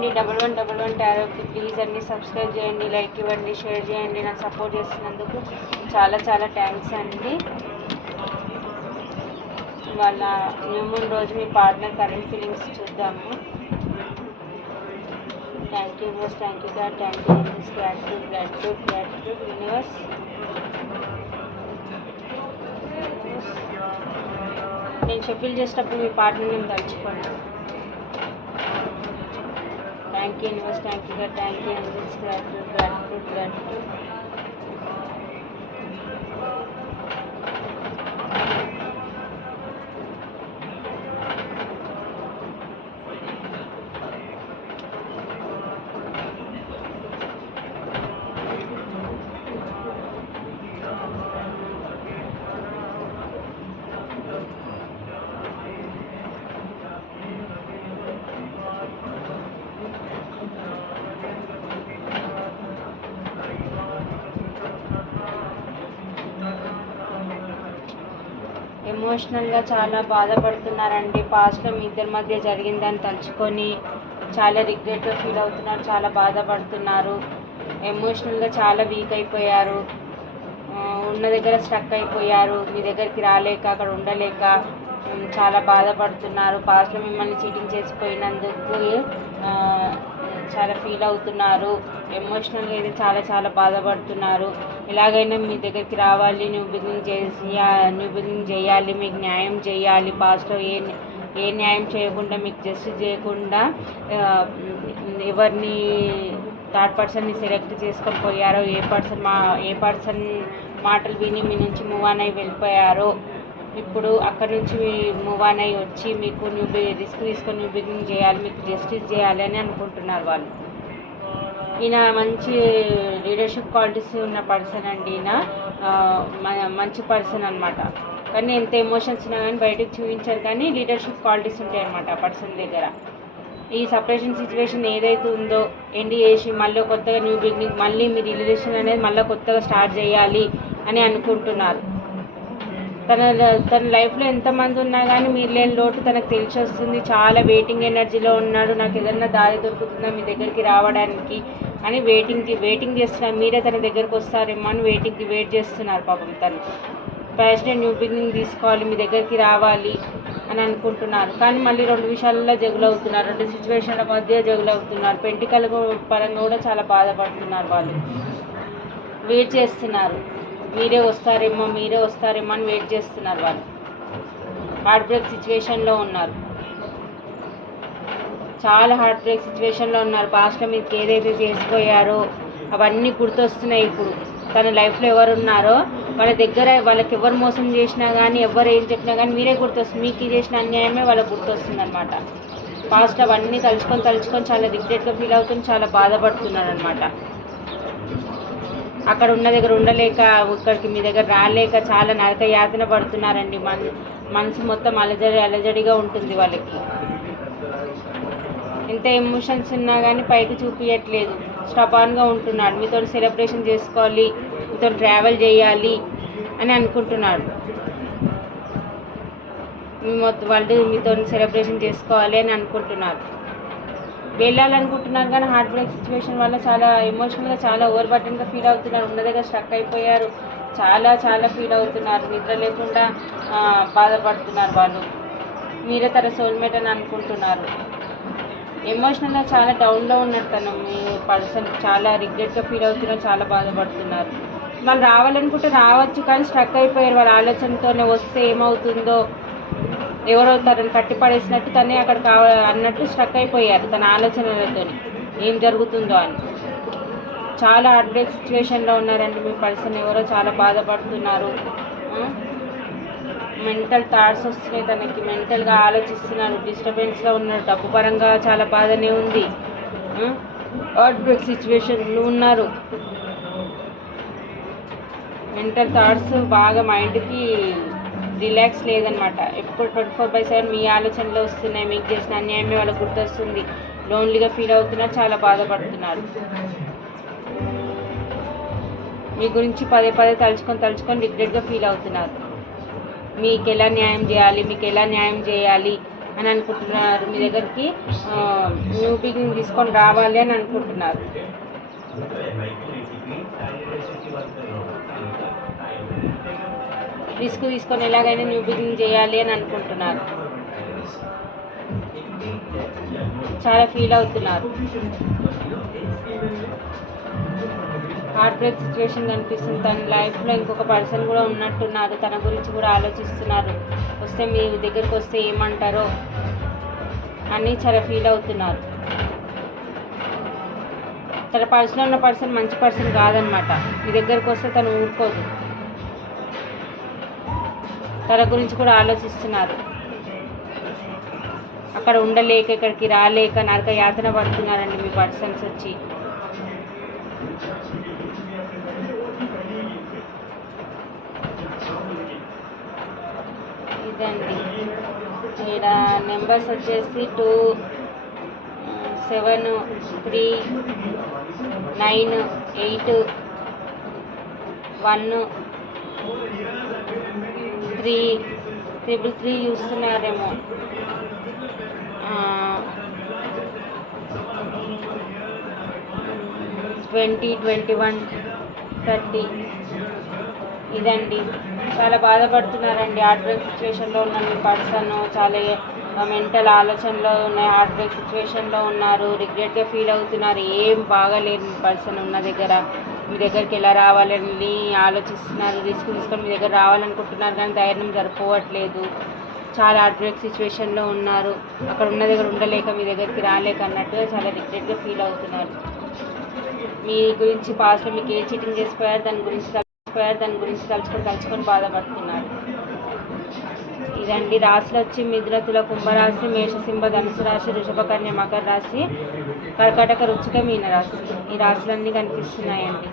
అండి 1111 టారోకి ప్లీజ్ అండి సబ్స్క్రైబ్ చేయండి, లైక్ ఇవ్వండి, షేర్ చేయండి. నాకు సపోర్ట్ చేస్తున్నందుకు చాలా చాలా థ్యాంక్స్ అండి. వాళ్ళ న్యూ మూన్ రోజు మీ పార్ట్నర్ కరెంట్ ఫీలింగ్స్ చూద్దాము. Thank you universe, thank you God, thank you universe, gratitude gratitude gratitude universe. నేను షఫిల్ చేసేటప్పుడు మీ పార్ట్నర్ నేను తలుచుకోండి. Thank you universe, thank you God, thank you universe, gratitude gratitude gratitude. ఎమోషనల్గా చాలా బాధపడుతున్నారండి. పాస్ట్లో మీ ఇద్దరి మధ్య జరిగిందని తలుచుకొని చాలా రిగ్రెట్గా ఫీల్ అవుతున్నారు, చాలా బాధపడుతున్నారు. ఎమోషనల్గా చాలా వీక్ అయిపోయారు, ఉన్న దగ్గర స్టక్ అయిపోయారు, మీ దగ్గరికి రాలేక అక్కడ ఉండలేక చాలా బాధపడుతున్నారు. పాస్ట్లో మిమ్మల్ని చీటింగ్ చేసిపోయినందుకు చాలా ఫీల్ అవుతున్నారు. ఎమోషనల్గా అయితే చాలా చాలా బాధపడుతున్నారు. ఎలాగైనా మీ దగ్గరికి రావాలి, న్యూ బిగినింగ్ చేయాలి, మీకు న్యాయం చేయాలి. పాస్ట్లో ఏ న్యాయం చేయకుండా, మీకు జస్టిస్ చేయకుండా ఎవరిని థర్డ్ పర్సన్ని సెలెక్ట్ చేసుకొని పోయారో, ఏ పర్సన్ మాటలు విని మీ నుంచి మూవ్ ఆన్ అయ్యి వెళ్ళిపోయారో, ఇప్పుడు అక్కడి నుంచి మూవ్ ఆన్ అయ్యి వచ్చి మీకు రిస్క్ తీసుకొని న్యూ బిగినింగ్ చేయాలి, మీకు జస్టిస్ చేయాలి అని అనుకుంటున్నారు వాళ్ళు. ఈయన మంచి లీడర్షిప్ క్వాలిటీస్ ఉన్న పర్సన్ అండి. ఈయన మంచి పర్సన్ అనమాట. కానీ ఎంత ఎమోషన్స్ ఉన్నా కానీ బయటకు చూపించారు, కానీ లీడర్షిప్ క్వాలిటీస్ ఉంటాయి అన్నమాట ఆ పర్సన్ దగ్గర. ఈ సపరేషన్ సిచ్యువేషన్ ఏదైతే ఉందో ఎండ్ చేసి మళ్ళీ కొత్తగా న్యూ బిగినింగ్, మళ్ళీ మీ రిలేషన్ అనేది మళ్ళీ కొత్తగా స్టార్ట్ చేయాలి అని అనుకుంటున్నారు. తన లైఫ్లో ఎంతమంది ఉన్నా కానీ మీరు లేని లోటు తనకు తెలిసి వస్తుంది. చాలా వెయిటింగ్ ఎనర్జీలో ఉన్నాడు. నాకు ఏదన్నా దారి దొరుకుతుందా మీ దగ్గరికి రావడానికి అని వెయిటింగ్ చేస్తున్నారు. మీరే తన దగ్గరికి వస్తారేమో అని వెయిట్ చేస్తున్నారు పాపం. తను ఫస్ట్ న్యూ బిగినింగ్ తీసుకోవాలి, మీ దగ్గరికి రావాలి అని అనుకుంటున్నారు. కానీ మళ్ళీ 2 విషయాలలో జగులవుతున్నారు, 2 సిచ్యువేషన్ల మధ్య జగులవుతున్నారు. పెంటికల పరంగా కూడా చాలా బాధపడుతున్నారు. వాళ్ళు వెయిట్ చేస్తున్నారు, మీరే వస్తారేమో అని వెయిట్ చేస్తున్నారు. వాళ్ళు హార్ట్ బ్రేక్ సిచ్యువేషన్లో ఉన్నారు, చాలా హార్ట్ బ్రేక్ సిచ్యువేషన్లో ఉన్నారు. పాస్ట్లో మీకు ఏదైతే చేసిపోయారో అవన్నీ గుర్తొస్తున్నాయి. ఇప్పుడు తన లైఫ్లో ఎవరు ఉన్నారో వాళ్ళ దగ్గర వాళ్ళకి ఎవరు మోసం చేసినా కానీ, ఎవరు ఏం చెప్పినా కానీ మీరే గుర్తొస్తుంది. మీకు చేసిన అన్యాయమే వాళ్ళకి గుర్తొస్తుంది అనమాట. పాస్ట్ అవన్నీ తలుచుకొని చాలా రిగ్రెట్గా ఫీల్ అవుతుంది, చాలా బాధపడుతున్నారు అనమాట. అక్కడ ఉన్న దగ్గర ఉండలేక, ఇక్కడికి మీ దగ్గర రాలేక చాలా నరక యాతన పడుతున్నారండి. మనసు మొత్తం అలజడిగా ఉంటుంది వాళ్ళకి. ఎంత ఎమోషన్స్ ఉన్నా కానీ పైకి చూపించట్లేదు, స్టబాన్గా ఉంటున్నాడు. మీతో సెలబ్రేషన్ చేసుకోవాలి, మీతో ట్రావెల్ చేయాలి అని అనుకుంటున్నాడు. వాళ్ళు మీతో సెలబ్రేషన్ చేసుకోవాలి అని అనుకుంటున్నారు, వెళ్ళాలనుకుంటున్నారు. కానీ హార్ట్ బ్రేక్ సిచ్యువేషన్ వల్ల చాలా ఎమోషనల్గా, చాలా ఓవర్ బర్డెన్గా ఫీల్ అవుతున్నారు. ఉన్న దగ్గర స్ట్రక్ అయిపోయారు, చాలా చాలా ఫీల్ అవుతున్నారు. నిద్ర లేకుండా బాధపడుతున్నారు వాళ్ళు. మీరే తన సోల్మేట్ అని అనుకుంటున్నారు. ఎమోషనల్గా చాలా డౌన్లో ఉన్నారు తను. మీ పర్సన్ చాలా రిగ్రెట్గా ఫీల్ అవుతున్నారు, చాలా బాధపడుతున్నారు. వాళ్ళు రావాలనుకుంటే రావచ్చు, కానీ స్ట్రక్ అయిపోయారు. వాళ్ళ ఆలోచనతోనే వస్తే ఏమవుతుందో, ఎవరో తనని కట్టిపడేసినట్టు తనే అక్కడ అన్నట్టు స్ట్రక్ అయిపోయారు తన ఆలోచనలతో, ఏం జరుగుతుందో అని. చాలా హార్ట్ బ్రేక్ సిచ్యువేషన్లో ఉన్నారండి మీ పర్సన్. ఎవరో చాలా బాధపడుతున్నారు. మెంటల్ థాట్స్ వస్తున్నాయి తనకి, మెంటల్గా ఆలోచిస్తున్నారు, డిస్టర్బెన్స్లో ఉన్నారు. డబ్బు పరంగా చాలా బాధనే ఉంది. హార్ట్ బ్రేక్ సిచ్యువేషన్లో ఉన్నారు. మెంటల్ థాట్స్ బాగా మైండ్కి రిలాక్స్ లేదనమాట. ఎప్పుడు 24/7 మీ ఆలోచనలు వస్తున్నాయి. మీకు చేసిన అన్యాయమే వాళ్ళకి గుర్తొస్తుంది. లోన్లీగా ఫీల్ అవుతున్నారు, చాలా బాధపడుతున్నారు. మీ గురించి పదే తలుచుకొని రిగ్రెట్గా ఫీల్ అవుతున్నారు. మీకు ఎలా న్యాయం చేయాలి అని అనుకుంటున్నారు. మీ దగ్గరికి న్యూ బిగినింగ్ తీసుకొని రావాలి అని అనుకుంటున్నారు. రిస్క్ తీసుకొని ఎలాగైనా న్యూ బిగినింగ్ చేయాలి అని అనుకుంటున్నారు. చాలా ఫీల్ అవుతున్నారు. హార్ట్ బ్రేక్ సిచ్యువేషన్ కనిపిస్తుంది. తన లైఫ్లో ఇంకొక పర్సన్ కూడా ఉన్నట్టున్నారు. తన గురించి కూడా ఆలోచిస్తున్నారు. వస్తే మీ దగ్గరికి వస్తే ఏమంటారో అని చాలా ఫీల్ అవుతున్నారు. తన పర్సన్లో ఉన్న పర్సన్ మంచి పర్సన్ కాదనమాట. మీ దగ్గరికి వస్తే తను ఊరుకోదు. తన గురించి కూడా ఆలోచిస్తున్నారు. అక్కడ ఉండలేక ఇక్కడికి రాలేక నరక యాతన పడుతున్నారండి మీ పర్సన్స్ వచ్చి. ఇదండి. ఇక్కడ నెంబర్స్ వచ్చేసి 2, 7, 3, 9, 8, 1, 3, 333 చూస్తున్నారేమో. 20, 21, 30. ఇదండి. చాలా బాధపడుతున్నారండి. హార్ట్ బ్రేక్ సిచ్యువేషన్లో ఉన్న మీ పర్సన్ చాలా మెంటల్ ఆలోచనలో ఉన్నాయి. హార్ట్ బ్రేక్ సిచ్యువేషన్లో ఉన్నారు. రిగ్రెట్గా ఫీల్ అవుతున్నారు. ఏం బాగాలేదు మీ పర్సన్ ఉన్న దగ్గర. మీ దగ్గరికి ఎలా రావాలని ఆలోచిస్తున్నారు. రిస్క్ తీసుకొని మీ దగ్గర రావాలనుకుంటున్నారు కానీ ధైర్యం సరిపోవట్లేదు. చాలా హార్ట్ బ్రేక్ సిచ్యువేషన్లో ఉన్నారు. అక్కడ ఉన్న దగ్గర ఉండలేక మీ దగ్గరికి రాలేక అన్నట్టుగా చాలా రిగ్రెట్గా ఫీల్ అవుతున్నారు. మీ గురించి పాస్ట్లో మీకు ఏ చీటింగ్ చేసిపోయారు దాని గురించి తలుచుకొని బాధపడుతున్నారు. ఇదండి. రాశులు వచ్చి మిథున, తుల, కుంభరాశి, మేషసింహ, ధనుసు రాశి, వృషభ, కన్య, మకర రాశి, కర్కాటక, వృశ్చిక, మీన రాశి. ఈ రాశులన్నీ కనిపిస్తున్నాయండి.